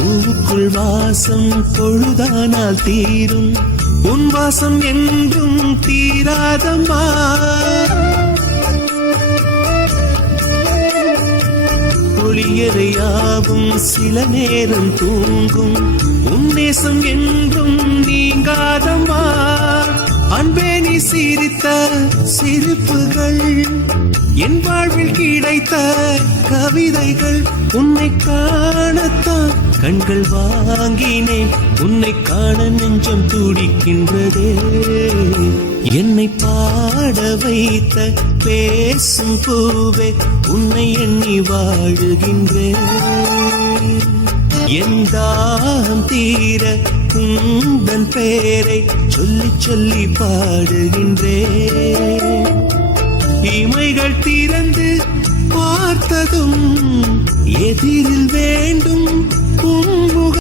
பூவுக்குள் வாசம் பொழுதானால் தீரும், உன் வாசம் என்றும் தீராதம்மா. ஒளியறையாவும் சில நேரம் தூங்கும், உன் நேசம் என்றும் நீங்காதம்மா. அன்பே நீ சிரித்த சிரிப்புகள் என் வாழ்வில் கிடைத்த கவிதைகள், உன்னை காணத்தான் கண்கள் வாங்கினேன், உன்னை காண நெஞ்சம் துடிக்கின்றதே. என்னை பாட வைத்த பேசும் பூவே, உன்னை எண்ணி வாழுகின்றேன். என் தாகம் தீர உந்தன் பேரை சொல்லி சொல்லி பாடுகின்றேன். இமைகள் திறந்து பார்த்ததும் எதிரில் வேண்டும்